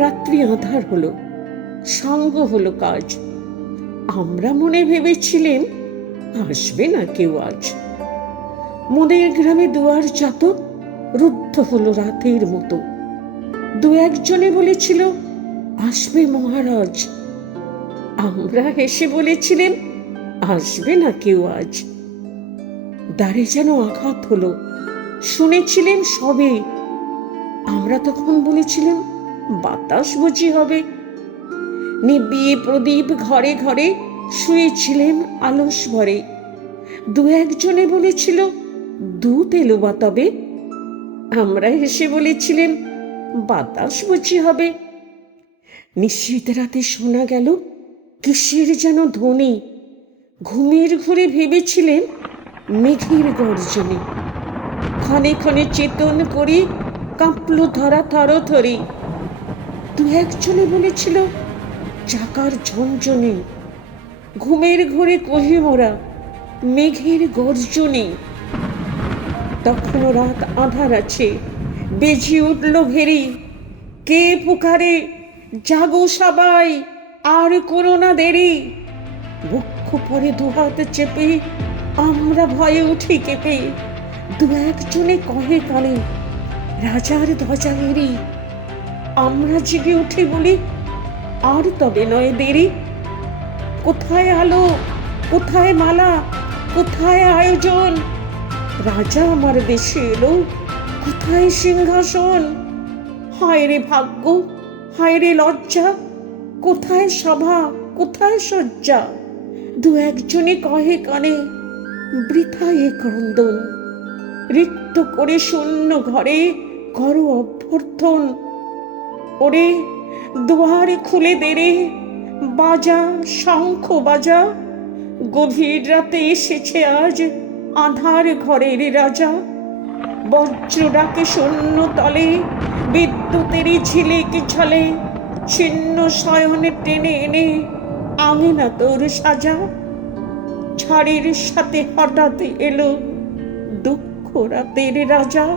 রাত্রি আঁধার হলো, সাঙ্গ হলো কাজ। আমরা মনে ভেবেছিলেন আসবে না কেউ আজ। মনের গ্রামে দুয়ার যত রুদ্ধ হলো রাতের মতো। দু একজনে বলেছিল আসবে মহারাজ। আমরা হেসে বলেছিলেন আসবে না কেউ আজ। দ্বারে যেন আঘাত হলো, শুনেছিলেন সবে। আমরা তখন বলেছিলেন বাতাস বুঝি হবে। নিবিয়ে প্রদীপ ঘরে ঘরে শুয়েছিলেন আলস ভরে। দু একজনে বলেছিল দুধ এলো বা তবে। আমরা হেসে বলেছিলেন বাতাস বুঝি হবে। নিশীথ রাতে শোনা গেল কিসের যেন ধ্বনি। ঘুমের ঘুরে ভেবেছিলেন মেঘের গর্জনে। ক্ষণে ক্ষণে চেতন করে কাঁপল ধরা থরথরে। দু একজনে বলেছিল চাকার ঝনঝনে। ঘুমের ঘুরে কহি মোরা মেঘের গর্জনে। তখনও রাত আঁধার আছে, বেজে উঠল ভেরি। কে পুকারে জাগো সবাই, আর করো না দেরি। বক্ষ পরে দুহাত চেপে আমরা ভয়ে উঠি কেঁপে। দু একজনে কহে কানে রাজার ধ্বজা এরি। আমরা জেগে উঠি বলি আর তবে নয় দেরি। কোথায় আলো, কোথায় মালা, কোথায় আয়োজন? রাজা আমার দেশে এলো, কোথায় সিংহাসন? হায় রে ভাগ্য, হায় রে লজ্জা, কোথায় সভা, কোথায় শয্যা? দু একজনে কহে কানে বৃথা এ ক্রন্দন। রিক্ত করে শূন্য ঘরে করো অভ্যর্থন। ওরে দুয়ারে খুলে দেরে, বাজা শঙ্খ বাজা। গভীর রাতে এসেছে আজ আধার ঘরের রাজা। বজ্র ডাকে শূন্য তলে, বিদ্যুতেরই ঝিলিক ঝলে। ছিন্ন শয়নে টেনে এনে আঙিনা তোর সাজা। ঝড়ের সাথে হঠাৎ এলো দুঃখ রাতের রাজা।